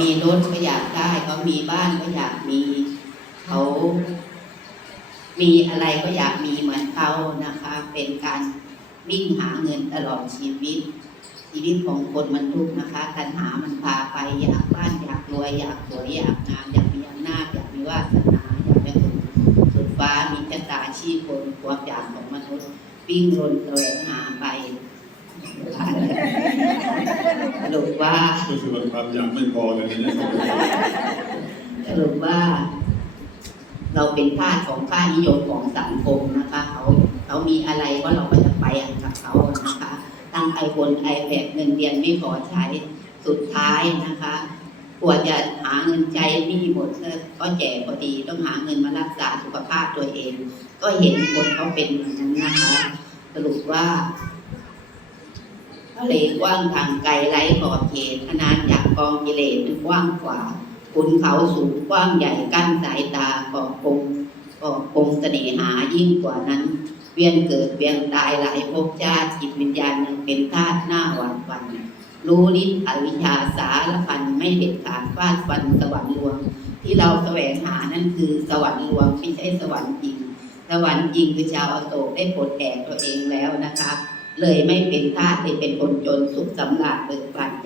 มีรถก็อยากได้ เขามีบ้านก็อยากมี เขามีอะไรก็อยากมีเหมือนเขานะคะ เป็นการวิ่งหาเงินตลอดชีวิต ชีวิตของคนมันทุกข์นะคะตัณหามันพาไปอยากบ้านอยากรวยอยากสวยอยากงามอยากมีอำนาจอยากมีวาสนาอยากเป็นสุดสุดฟ้ามีชะตาชีพคนความอยากของมนุษย์วิ่งรนแสวงหาไปส รุปว่าก็คือว่าความอยากไม่พอเลยนะเนี่ยสรุปว่า เราเป็นทาสของค่านิยมของสังคมนะคะเขาเขามีอะไรก็เราก็จะไปกับเขานะคะตั้งไอโฟนไอแพดเงินเดือนไม่พอใช้สุดท้ายนะคะกว่าจะหาเงินใจหนี่หมดก็แก่พอดีต้องหาเงินมารักษาสุขภาพตัวเอง ก็เห็นคนเขาเป็นอย่างนั้นนะคะ สรุปว่า ทะเลกว้างทางไกลไร้ขอบเขตขนาดอยากกองกิเลสมันกว้างกว่าขุนเขาสูงกว้างใหญ่กั้นสายตาก่อกงก่อกงเสน่หายิ่งกว่านั้น เวียนเกิดเวียนตายหลายภพชาติจิตวิญญาณยังเป็นธาตุหน้าหวานวันรู้ฤทธิ์อวิชาสารพันไม่เด็ดขาดฟาดฟันสวรรค์ลวง ที่เราแสวงหานั่นคือสวรรค์ลวงไม่ใช่สวรรค์จริง สวรรค์จริงคือชาวอโศกได้ปลดแอกตัวเองแล้วนะคะ เลยไม่เป็นทาสเลยเป็นคน จนสุข